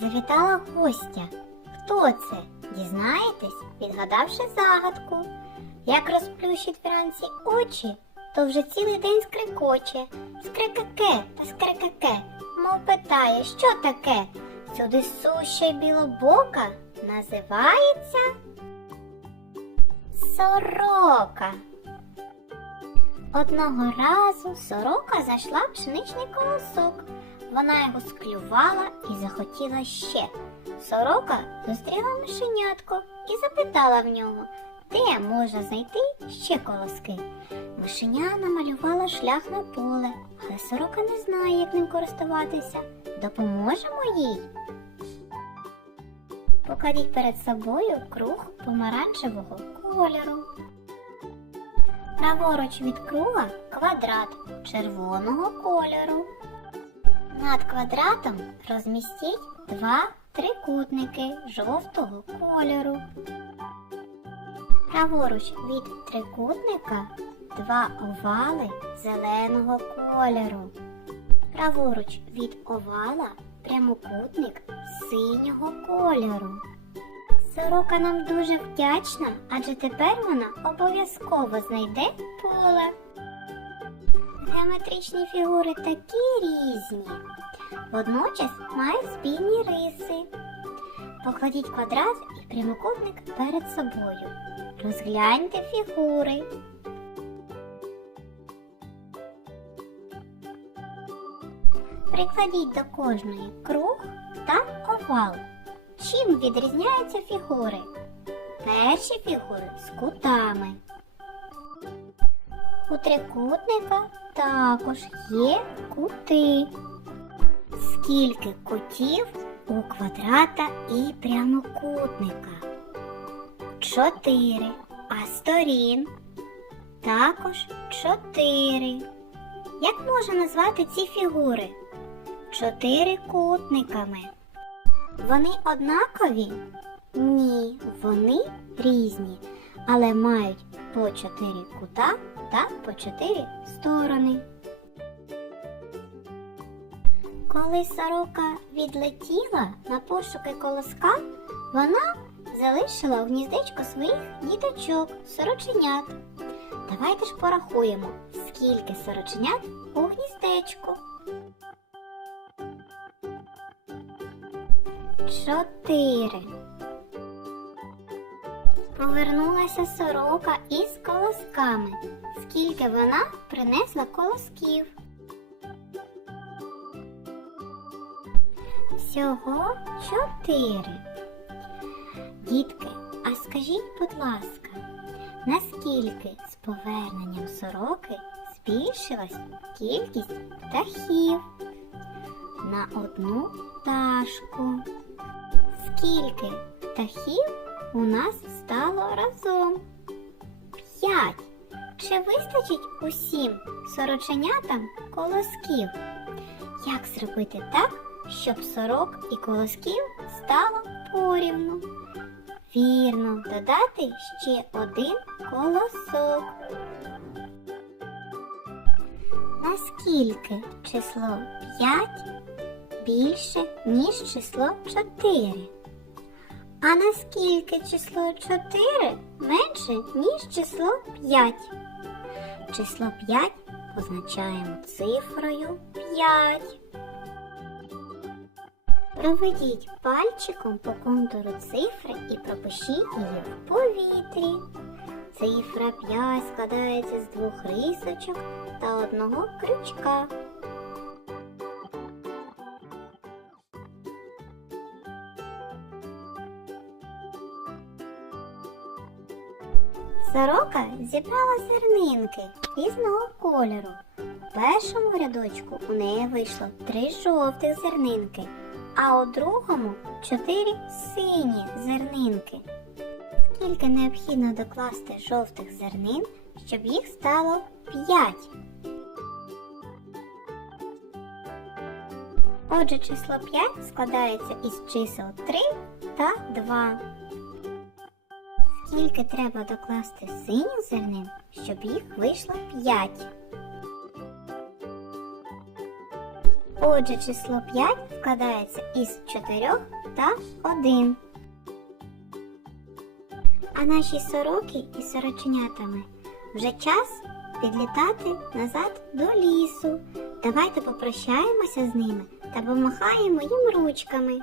завітала гостя. Хто це? Дізнаєтесь, відгадавши загадку. Як розплющить вранці очі, то вже цілий день скрикоче. Скрикаке та скрикаке, мов питає, що таке? Сюди суща й білобока називається сорока. Одного разу сорока зайшла пшеничний колосок. Вона його склювала і захотіла ще. Сорока зустріла мишенятко і запитала в нього, де можна знайти ще колоски. Мишеня намалювала шлях на поле, але сорока не знає, як ним користуватися. Допоможемо їй. Покладіть перед собою круг помаранчевого кольору. Праворуч від круга квадрат червоного кольору. Над квадратом розмістіть два трикутники жовтого кольору. Праворуч від трикутника два овали зеленого кольору. Праворуч від овала прямокутник синього кольору. Сорока нам дуже вдячна, адже тепер вона обов'язково знайде поле. Геометричні фігури такі різні, водночас мають спільні риси. Покладіть квадрат і прямокутник перед собою. Розгляньте фігури. Прикладіть до кожної круг та овал. Чим відрізняються фігури? Перші фігури з кутами. У трикутника також є кути. Скільки кутів у квадрата і прямокутника? Чотири. А сторін також чотири. Як можна назвати ці фігури? Чотирикутниками. Вони однакові? Ні, вони різні, але мають по чотири кута та по чотири сторони. Коли сорока відлетіла на пошуки колоска, вона залишила у гніздечко своїх діточок, сороченят. Давайте ж порахуємо, скільки сороченят у гніздечку. Чотири. Повернулася сорока із колосками. Скільки вона принесла колосків? Всього чотири. Дітки, а скажіть, будь ласка, наскільки з поверненням сороки збільшилась кількість птахів? На одну пташку. Скільки птахів у нас стало разом? П'ять. Чи вистачить усім сороченятам колосків? Як зробити так, щоб сорок і колосків стало порівну? Вірно, додати ще один колосок. Наскільки число 5 більше, ніж число 4? А наскільки число 4 менше, ніж число 5? Число 5 позначаємо цифрою 5. Проведіть пальчиком по контуру цифри і пропишіть її в повітрі. Цифра 5 складається з двох рисочок та одного крючка. Сорока зібрала зернинки різного кольору. У першому рядочку у неї вийшло три жовтих зернинки, а у другому чотири сині зернинки. Скільки необхідно докласти жовтих зернин, щоб їх стало п'ять? Отже, число 5 складається із чисел 3 та 2. Скільки треба докласти синіх зернин, щоб їх вийшло 5? Отже, число 5 складається із 4 та один. А наші сороки і сороченятами вже час підлітати назад до лісу. Давайте попрощаємося з ними та помахаємо їм ручками.